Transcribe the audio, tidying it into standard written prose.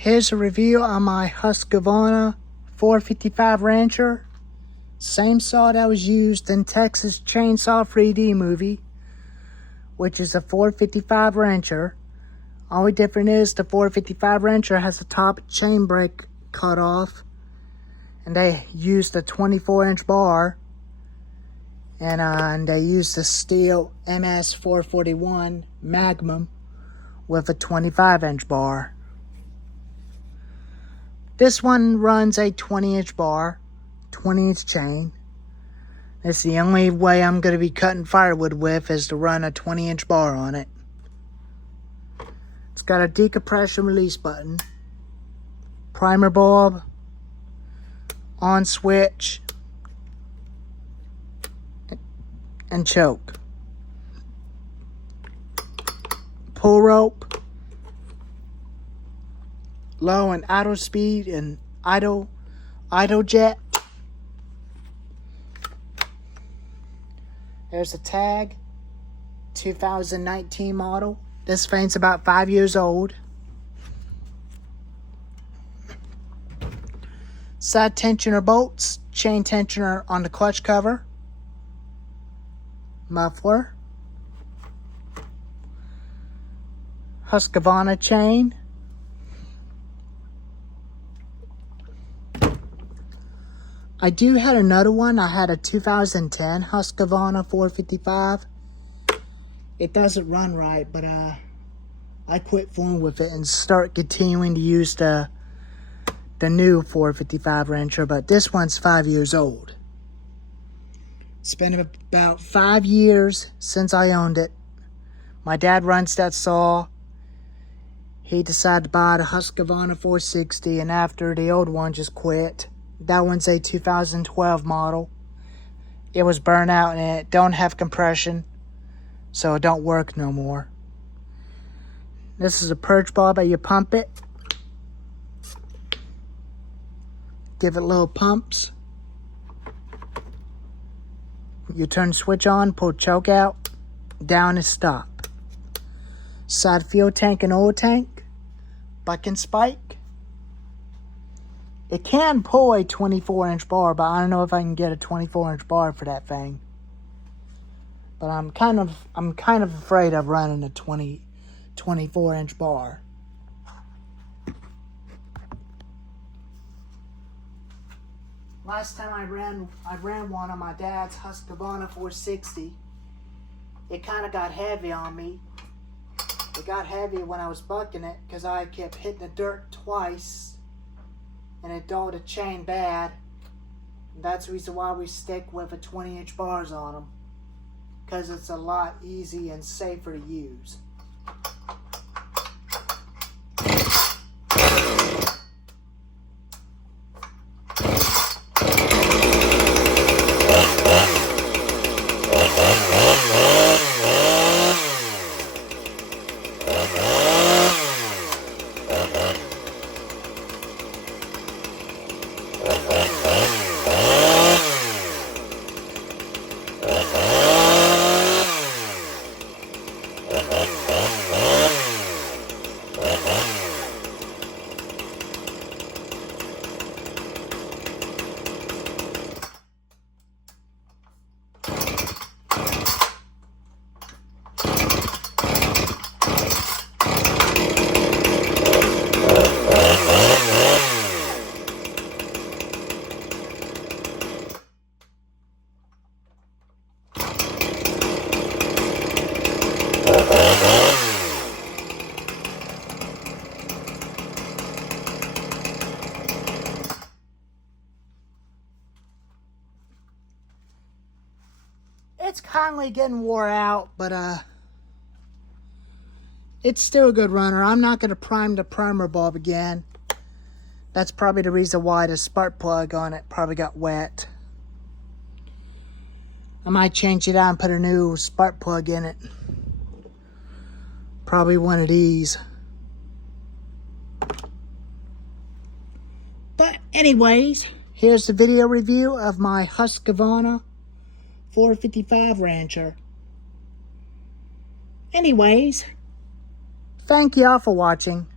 Here's a review on my Husqavra 455 Rancher. Same saw that was used in Texas Chainsaw 3D movie, which is a 455 Rancher. Only difference is the 455 Rancher has the top chain brake cut off, and they used a 24-inch bar, and they used the steel MS 441 Magnum with a 25-inch bar. This one runs a 20-inch bar, 20-inch chain. That's the only way I'm going to be cutting firewood with, is to run a 20-inch bar on it. It's got a decompression release button, primer bulb, on switch, and choke. Pull rope, low and idle speed and idle jet. There's a tag, 2019 model. This thing's about 5 years old. Side tensioner bolts, chain tensioner on the clutch cover, muffler, Husqavra chain, I do had another one. I had a 2010 Husqavra 455. It doesn't run right, but I quit fooling with it and start continuing to use the new 455 Rancher, but this one's 5 years old. It's been about 5 years since I owned it. My dad runs that saw. He decided to buy the Husqavra 460, and after the old one just quit. That one's a 2012 model. It was burnt out and it don't have compression, so it don't work no more. This is a purge bulb that you pump it. Give it little pumps. You turn the switch on, pull choke out, down and stop. Side fuel tank and oil tank, bucking spike. It can pull a 24-inch bar, but I don't know if I can get a 24-inch bar for that thing. But I'm kind of afraid of running a 24-inch bar. Last time I ran one on my dad's Husqavra 460. It kind of got heavy on me. It got heavy when I was bucking it because I kept hitting the dirt twice. And it dulled the chain bad. And that's the reason why we stick with a 20-inch bars on them, because it's a lot easier and safer to use. It's kindly getting wore out, but it's still a good runner. I'm not going to prime the primer bulb again. That's probably the reason why the spark plug on it probably got wet. I might change it out and put a new spark plug in it. Probably one of these. But anyways, here's the video review of my Husqavra 455 Rancher. Anyways, thank y'all for watching.